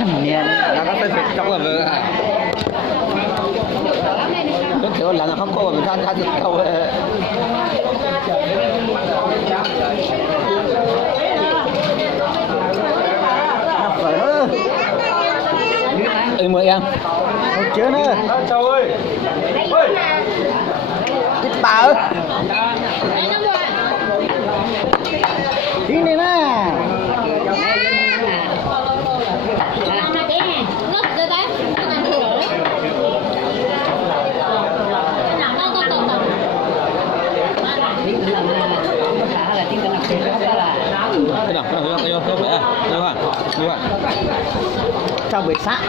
Nè, nó có phải trong là vừa cái kiểu là nó không có mình than thì câu mời em không chưa nữa. chào ơi Cái bà ơi. Đi này nè. cái nào Chào buổi sáng.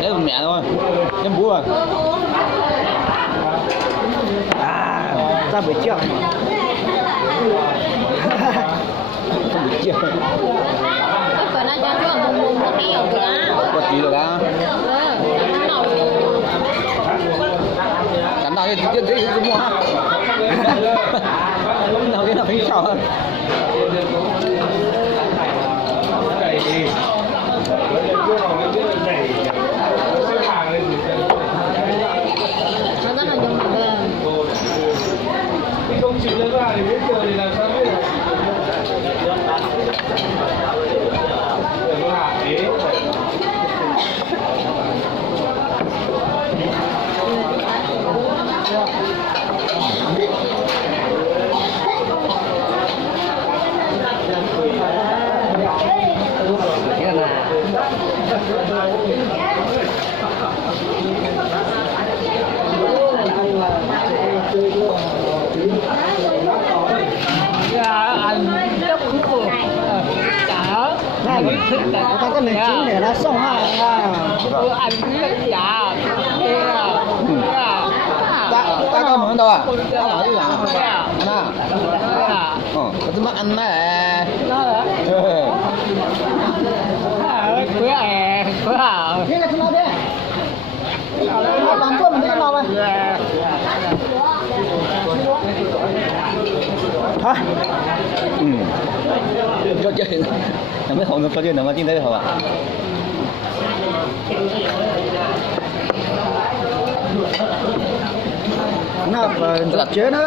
đấy là mẹ thôi em bú rồi Chào buổi chiều. không được chưa có gì được á cắn tay thì dễ mua ha nào cái nào phải chào hơn công trình lên ra thì biết rồi thì làm sao biết được có hạn chế Này, người ta có 19 để nó xong ha. ta có món đâu à ta nói gì à ăn à có cái mắt ăn này Thế là chúng nó thế. Làm tốt mình thấy cái nào đây? Thôi. cho chơi nó mới hồn cho chơi nó mà tin thấy hả bạn Nó giật chế nó.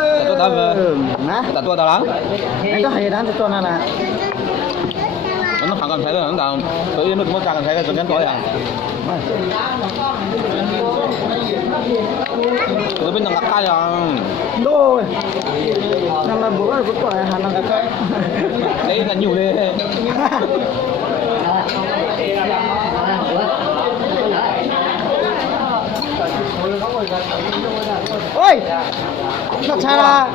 Nè. ta tua tao lắm Anh có hay đánh cho tôi nè nè. nó thằng cần thấy rồi nó đào tự nhiên nó cũng cần thấy là cho nhân tối à nó bên đằng cay à Rồi. Năm là bữa rồi cũng phải hàng năm cái. đấy là nhiều đi Ôi. Nó xa ra.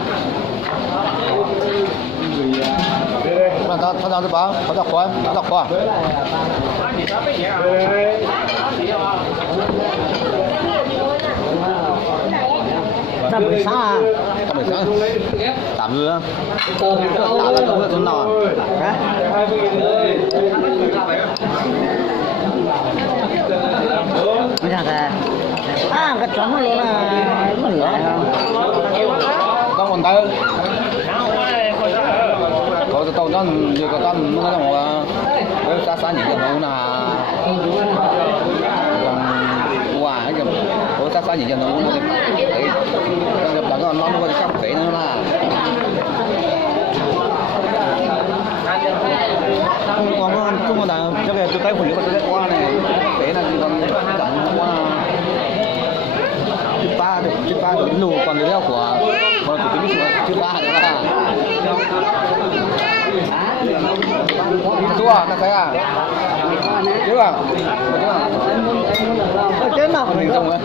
mà tao tao sẽ bảo tao đọc qua Ra buổi sáng à? buổi sáng tạm dưa tạo ra đâu là chỗ nào bây giờ là cái chó nó luôn là mình lỡ con còn tay có tao nó nhiều cái con nó là một cái xa những cái nó là quả cái có xa những cái nó đấy đó còn nó có cái cái nữa là không có là cho cái tôi thấy phụ nữ tôi qua này thế là còn chẳng qua chữ ba được lù còn đứa của còn chủ tính chữ ba nữa là tua là cái à chứ à chứ nào mình không á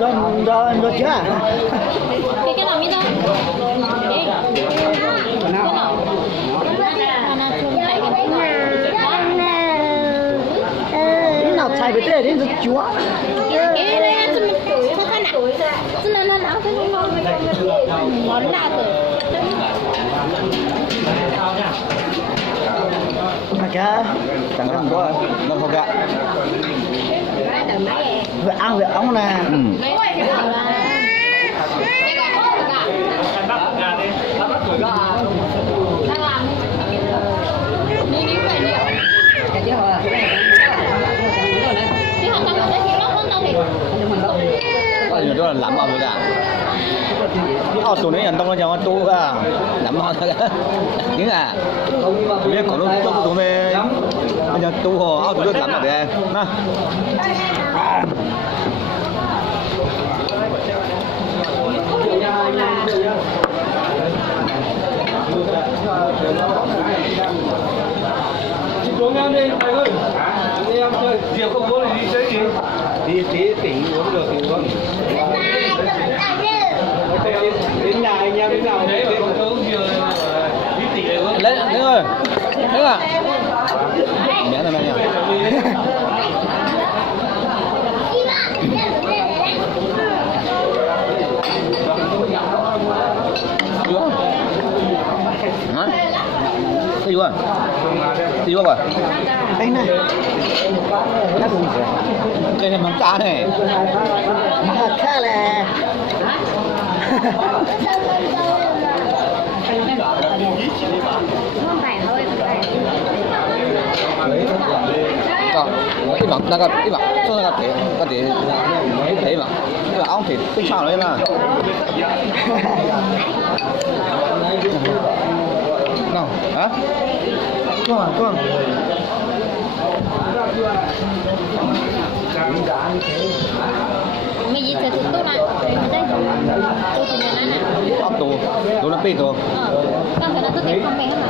do chứ à cái nào biết đâu cái nào cái nào xài với thế đến chúa cái này không có nặng cho nên nó nặng cái món nào từ mà cha chẳng có nó không cả vừa ăn vừa ống nè nhiều đó là lắm vào rồi cả tụi nó nhận tông nó cho tu à lắm vào thôi những à biết còn nó tụi mày bây giờ tu hồ tụi nó lắm vào đây nè Xuống em đi, thầy ơi. Đi em chơi, Diệp không có thì đi chơi gì? Đi tỉnh uống được thì uống. Đến nhà anh em đến nào đấy, đến uống bia đi tỉnh này uống. lấy ơi lấy à nhớ này nha Gì vậy? Gì vậy? Đây này. Nó cũng gì? Cái này mắm cá này. Mà khác là không phải thôi Còn cái mặt nó cái mặt cho nó cái mặt cái mặt ống thịt tinh sao đấy mà nào hả con mày gì sẽ tụt này tôi chỉ nhận nè ốc tù nó pi tù con phải là tôi tìm không mày hết mà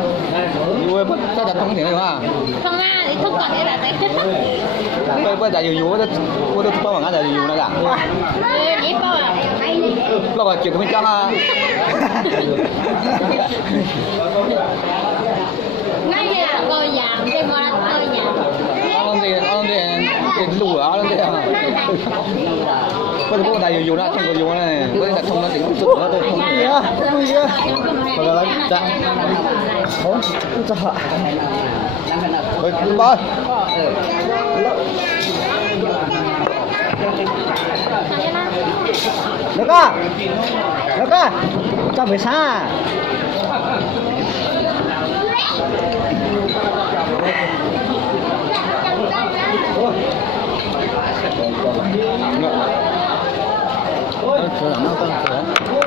vui bất chắc là không thể nào mà không à thì không còn thế là đấy bây giờ dù tôi bao bằng giờ dù nó cả dễ bao à lo là chuyện của mình cho ha ngay là coi vàng thêm qua coi vàng ông thì lùa ông thì bây giờ có đại dù nó không có dù này bây giờ không nó thì chút nữa tôi không nhớ bây giờ dạ bốn cho họ rồi bơi được à cho về xa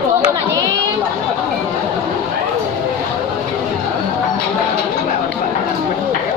Xuống mà đi.